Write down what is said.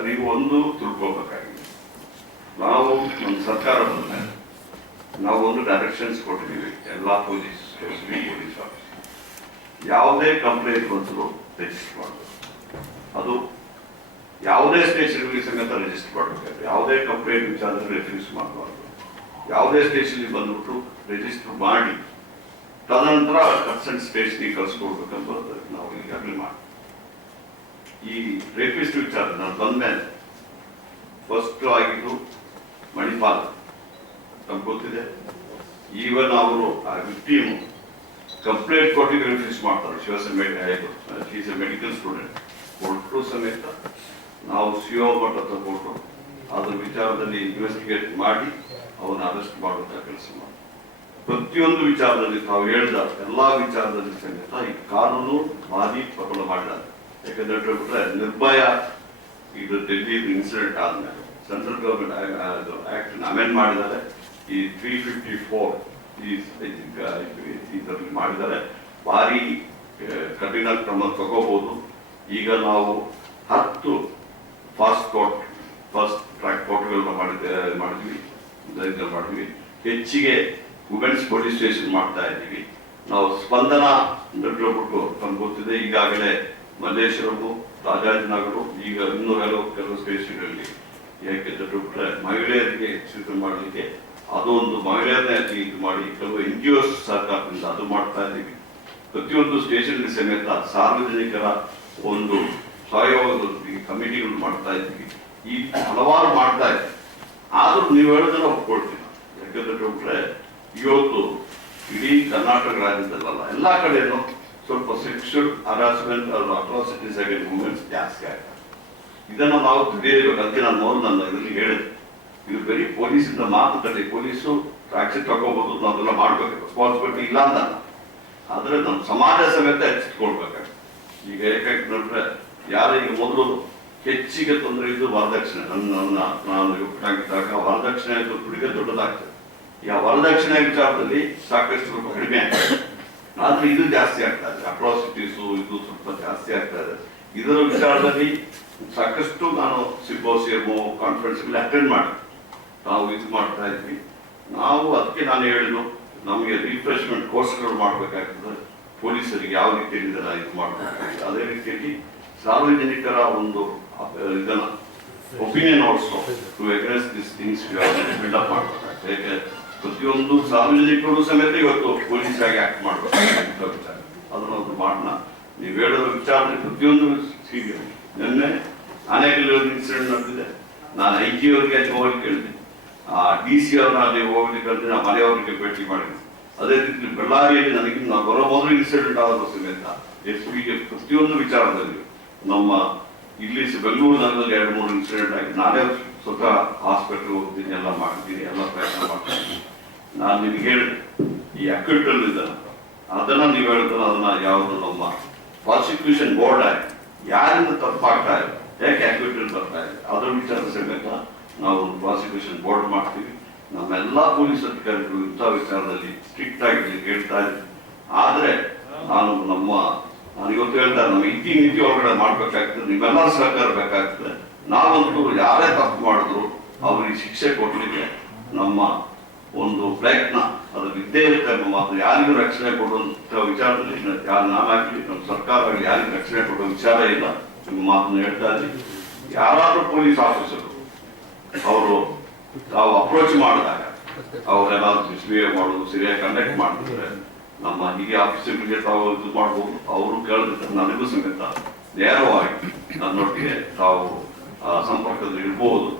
Sir, ನೀವು ಒಂದು ತಿಳ್ಕೊಬೇಕಾಗಿದೆ. ನಾವು ನಮ್ಮ ಸರ್ಕಾರ ಬಂದ ನಾವು ಒಂದು ಡೈರೆಕ್ಷನ್ಸ್ ಕೊಟ್ಟಿದ್ದೀವಿ ಎಲ್ಲ ಪೊಲೀಸ್ ಆಫೀಸ್, ಯಾವುದೇ ಕಂಪ್ಲೇಂಟ್ ಬಂದರೂ ರಿಜಿಸ್ಟರ್ ಮಾಡಬೇಕು. ಅದು ಯಾವುದೇ ಸ್ಟೇಷನ್ಗೆ ಸಮೇತ ರಿಜಿಸ್ಟರ್ ಮಾಡಬೇಕಾದ್ರೆ ಯಾವುದೇ ಕಂಪ್ಲೇಂಟ್ ವಿಚಾರದಲ್ಲಿ ರೆಫ್ಯೂಸ್ ಮಾಡಬಾರ್ದು. ಯಾವುದೇ ಸ್ಟೇಷನ್ಗೆ ಬಂದ್ಬಿಟ್ಟು ರಿಜಿಸ್ಟರ್ ಮಾಡಿ ತದನಂತರ ಕನ್ಸರ್ನ್ ಸ್ಟೇಷನ್ಗೆ ಕಳಿಸ್ಕೊಡ್ಬೇಕಂತ ನಾವು ಈಗಾಗಲೇ ಮಾಡಿ. ಈ ರೇಪಿಸ್ಟ್ ವಿಚಾರ ನಾನು ಬಂದ್ಮೇಲೆ ಫಸ್ಟ್ ಆಗಿದ್ದು ಮಣಿಪಾಲ್ ನಮ್ಗೆ ಗೊತ್ತಿದೆ. ಈವನ್ ಅವರು ಆ ವಿಕ್ಟಿಮ್ ಕಂಪ್ಲೇಂಟ್ ಕೊಟ್ಟಿಗೆ ರಿಫ್ಯೂಸ್ ಮಾಡ್ತಾರೆ. ಶಿವಸ್ ಮೆಡಿಕಲ್ ಸ್ಟೂಡೆಂಟ್ ಕೊಟ್ಟರು ಸಮೇತ ನಾವು CO ಮಟ್ಟ ತಗೊಂಡು ಅದ್ರ ವಿಚಾರದಲ್ಲಿ ಇನ್ವೆಸ್ಟಿಗೇಟ್ ಮಾಡಿ ಅವನ್ನ ಅರೆಸ್ಟ್ ಮಾಡುವಂತ ಕೆಲಸ ಮಾಡಿ. ಪ್ರತಿಯೊಂದು ವಿಚಾರದಲ್ಲಿ ತಾವು ಹೇಳಿದ ಎಲ್ಲಾ ವಿಚಾರದಲ್ಲಿ ಸಮೇತ ಈ ಕಾನೂನು ಭಾರಿ ಪ್ರಬಲ ಮಾಡಿದ್ದಾರೆ. ಯಾಕಂದ್ರೆ ಬಿಟ್ರೆ ನಿರ್ಭಯ ಇದು ಡೆಲ್ಲಿ ಇನ್ಸಿಡೆಂಟ್ ಆದ್ಮೇಲೆ ಸೆಂಟ್ರಲ್ ಗವರ್ಮೆಂಟ್ ಆಕ್ಟ್ ಅಮೆಂಡ್ ಮಾಡಿದ್ದಾರೆ. ಈ 354 ಇದರಲ್ಲಿ ಮಾಡಿದ್ದಾರೆ. ಭಾರಿ ಕಠಿಣ ಕ್ರಮ ತಗೋಬಹುದು. ಈಗ ನಾವು 10 ಫಾಸ್ಟ್ ಟ್ರ್ಯಾಕ್ ಕೋರ್ಟ್ಗಳನ್ನ ಮಾಡಿದ್ವಿ. ಹೆಚ್ಚಿಗೆ ವುಮೆನ್ಸ್ ಪೊಲೀಸ್ ಸ್ಟೇಷನ್ ಮಾಡ್ತಾ ಇದ್ದೀವಿ. ನಾವು ಸ್ಪಂದನ ಬಿಟ್ಟು ನಮ್ಗೆ ಗೊತ್ತಿದೆ. ಈಗಾಗಲೇ ಮಲ್ಲೇಶ್ವರಮು, ರಾಜಾಜಿನಗರ, ಈಗ ಇನ್ನೂ ಕೆಲವು ಸ್ಟೇಷನ್ಗಳಲ್ಲಿ ಯಾಕೆ ಬಿಟ್ರೆ ಮಹಿಳೆಯರಿಗೆ ಹೆಚ್ಚು ಮಾಡಲಿಕ್ಕೆ ಅದೊಂದು ಮಹಿಳೆಯರನ್ನೇ ಇದು ಮಾಡಿ ಕೆಲವು NGOs ಸರ್ಕಾರದಿಂದ ಅದು ಮಾಡ್ತಾ ಇದ್ದೀವಿ. ಪ್ರತಿಯೊಂದು ಸ್ಟೇಷನ್ ಸಮೇತ ಸಾರ್ವಜನಿಕರ ಒಂದು ಸಹಯೋಗದೊಂದಿಗೆ ಕಮಿಟಿಗಳು ಮಾಡ್ತಾ ಇದ್ದೀವಿ. ಈ ಹಲವಾರು ಮಾಡ್ತಾ ಇದ್ದೀವಿ. ಆದ್ರೂ ನೀವು ಹೇಳೋದನ್ನ ಒಪ್ಕೊಳ್ತೀವಿ. ಯಾಕಂದ್ರೆ ಬಿಟ್ರೆ ಇವತ್ತು ಇಡೀ ಕರ್ನಾಟಕ ರಾಜ್ಯದಲ್ಲ ಎಲ್ಲಾ ಕಡೆನೂ ಸ್ವಲ್ಪ sexual harassment atrocities against womens ಜಾಸ್ತಿ ಆಗ್ತದೆ. ಇದನ್ನ ನಾವು ತಿಳಿಯಬೇಕಂತ ನಾನು ನನ್ನ ಇದರಲ್ಲಿ ಹೇಳಿದೆ. ಇದು ಬರೀ ಪೊಲೀಸಿಂದ ಮಾತುಕತೆ, ಪೊಲೀಸು ಆಕ್ಷನ್ ತಗೋಬಹುದು, ನಾವೆಲ್ಲ ಮಾಡ್ಬೇಕು, ರೆಸ್ಪಾನ್ಸಿಬಿಲಿಟಿ ಇಲ್ಲ ಅಂತ. ಆದ್ರೆ ನಮ್ಮ ಸಮಾಜ ಸಮೇತ ಎಚ್ಚೆತ್ಕೊಳ್ಬೇಕಾಗ್ತದೆ. ಈಗ ಏಕಾಗಿ ನೋಡ್ರೆ ಯಾರು ಈಗ ಮೊದಲು ಹೆಚ್ಚಿಗೆ ತೊಂದರೆ ಇದು ವರದಕ್ಷಿಣೆ. ನಾನು ಯುವಕನಾಗಿದ್ದಾಗ ವರದಕ್ಷಿಣೆ ದುಡ್ಡಿಗೆ ದೊಡ್ಡದಾಗ್ತದೆ. ಈ ವರದಕ್ಷಿಣೆ ವಿಚಾರದಲ್ಲಿ ಸಾಕಷ್ಟು ಸ್ವಲ್ಪ ಕಡಿಮೆ ಆಗ್ತದೆ. ಆದ್ರೆ ಇದು ಜಾಸ್ತಿ ಆಗ್ತಾ ಇದೆ. ಅಟ್ರಾಸಿಟೀಸು ಇದು ಸ್ವಲ್ಪ ಜಾಸ್ತಿ ಆಗ್ತಾ ಇದೆ. ಇದರ ವಿಚಾರದಲ್ಲಿ ಸಾಕಷ್ಟು ನಾನು ಸಿಂಪೋಸಿಯಮು ಕಾನ್ಫರೆನ್ಸ್ ಅಟೆಂಡ್ ಮಾಡಿ ನಾವು ಇದು ಮಾಡ್ತಾ ಇದ್ವಿ. ನಾವು ಅದಕ್ಕೆ ನಾನು ಹೇಳಿದ್ದು ನಮಗೆ ರಿಫ್ರೆಶ್ಮೆಂಟ್ ಕೋರ್ಸ್ಗಳು ಮಾಡಬೇಕಾಗ್ತದೆ. ಪೊಲೀಸರಿಗೆ ಯಾವ ರೀತಿಯಲ್ಲಿ ಇದನ್ನ ಇದು ಮಾಡಬೇಕಾಗ್ತದೆ. ಅದೇ ರೀತಿಯಲ್ಲಿ ಸಾರ್ವಜನಿಕರ ಒಂದು ಇದನ್ನ opinion also to address this things build up ಮಾಡಬೇಕಾಗ್ತದೆ. ಯಾಕೆ ಪ್ರತಿಯೊಂದು ಸಾರ್ವಜನಿಕರು ಸಮೇತ ಇವತ್ತು ಪೊಲೀಸ್ ಆಗಿ ಆಕ್ಟ್ ಮಾಡಬೇಕು ವಿಚಾರ ಅದನ್ನ ಒಂದು ಮಾಡೋಣ. ನೀವು ಹೇಳೋದು ವಿಚಾರ ಪ್ರತಿಯೊಂದು ಸೀರಿಯಸ್. ನಿನ್ನೆ ಆನೆಕಲ್ ಇನ್ಸಿಡೆಂಟ್ ನಡೆದಿದೆ. ನಾನು IG ಅವರಿಗೆ ಅಲ್ಲಿ ಹೋಗಿ ಕೇಳಿದೆ, DC ಅವ್ರನ್ನ ಅಲ್ಲಿ ಹೋಗ್ಲಿಕ್ಕೆ ಅಂದ್ರೆ ನಾವು ಮನೆಯವರಿಗೆ ಭೇಟಿ ಮಾಡಿದ್ವಿ. ಅದೇ ರೀತಿ ಬಳ್ಳಾರಿಯಲ್ಲಿ ನನಗೆ ನಾವು ಬರೋ ಮೊದಲು ಇನ್ಸಿಡೆಂಟ್ ಆದ ಸಮೇತ SP ಗೆ ಪ್ರತಿಯೊಂದು ವಿಚಾರದಲ್ಲಿ ನಮ್ಮ ಇಲ್ಲಿ ಬೆಂಗಳೂರು ನಗರದಲ್ಲಿ 2-3 ಇನ್ಸಿಡೆಂಟ್ ಆಗಿ ನಾನೇ ಸ್ವತಃ ಹಾಸ್ಪಿಟಲ್ ಹೋಗ್ತೀನಿ, ಎಲ್ಲ ಮಾಡ್ತೀನಿ, ಎಲ್ಲ ಪ್ರಯತ್ನ ಮಾಡ್ತೀನಿ. ನಾನು ನಿಮ್ಗೆ ಹೇಳಿದೆ ಈ ಅಕ್ಯೂಟಲ್ ಇದನ್ನ ಅದನ್ನ ನೀವು ಹೇಳ್ತಾರ ಅದನ್ನ ಯಾವುದು ನಮ್ಮ ಪ್ರಾಸಿಕ್ಯೂಷನ್ ಬೋರ್ಡ್ ಆಗಿ ಯಾರಿಂದ ತಪ್ಪಾಗ್ತಾ ಇದೆ, ಯಾಕೆ ಅಕ್ಯೂಟಲ್ ಬರ್ತಾ ಇದೆ ಅದರ ವಿಚಾರ ಸಮೇತ ನಾವು ಒಂದು ಪ್ರಾಸಿಕ್ಯೂಷನ್ ಬೋರ್ಡ್ ಮಾಡ್ತೀವಿ. ನಮ್ಮೆಲ್ಲಾ ಪೊಲೀಸ್ ಅಧಿಕಾರಿಗಳು ಇಂಥ ವಿಚಾರದಲ್ಲಿ ಸ್ಟ್ರಿಕ್ಟ್ ಆಗಿ ಹೇಳ್ತಾ ಇದ್ದೀವಿ. ಆದ್ರೆ ನಾನು ಇವತ್ತು ಹೇಳ್ತಾರೆ ನಮ್ಮ ನೀತಿ ಒಳಗಡೆ ಮಾಡ್ಬೇಕಾಗ್ತದೆ. ನಿಮ್ಮೆಲ್ಲರೂ ಸಹಕಾರ ಬೇಕಾಗ್ತದೆ. ನಾವಂತೂ ಯಾರೇ ತಪ್ಪು ಮಾಡಿದ್ರು ಅವ್ರಿಗೆ ಶಿಕ್ಷೆ ಕೊಡ್ಲಿಕ್ಕೆ ನಮ್ಮ ಒಂದು ಪ್ರಯತ್ನ ಅದು ಇದ್ದೇ ಇರುತ್ತೆ. ಮಾತು ಯಾರಿಗೂ ರಕ್ಷಣೆ ಕೊಡುವಂತ ವಿಚಾರದಲ್ಲಿ ನಾನಾಗ್ಲಿ ನಮ್ಮ ಸರ್ಕಾರ ಯಾರಿಗೂ ರಕ್ಷಣೆ ಕೊಡುವ ವಿಚಾರ ಇಲ್ಲ. ನಿಮ್ಮ ಮಾತನ್ನು ಹೇಳ್ತಾ ಇದ್ದೀವಿ. ಯಾರಾದ್ರೂ ಪೊಲೀಸ್ ಆಫೀಸರು ಅವರು ತಾವು ಅಪ್ರೋಚ್ ಮಾಡಿದಾಗ ಅವರೆಲ್ಲಾದ್ರೂ ಮಿಸ್ಬಿಹೇವ್ ಮಾಡೋದು, ಸರಿಯಾಗಿ ಕಂಡಕ್ಟ್ ಮಾಡಿದ್ರೆ ನಮ್ಮ ಹಿರಿಯ ಆಫೀಸರ್ಗಳಿಗೆ ತಾವು ಇದು ಮಾಡ್ಬೋದು. ಅವರು ಕೇಳಿದ್ರೆ ನನಗೂ ಸಮೇತ ನೇರವಾಗಿ ನನ್ನೊಟ್ಟಿಗೆ ತಾವು ಸಂಪರ್ಕದಲ್ಲಿ ಇರ್ಬೋದು.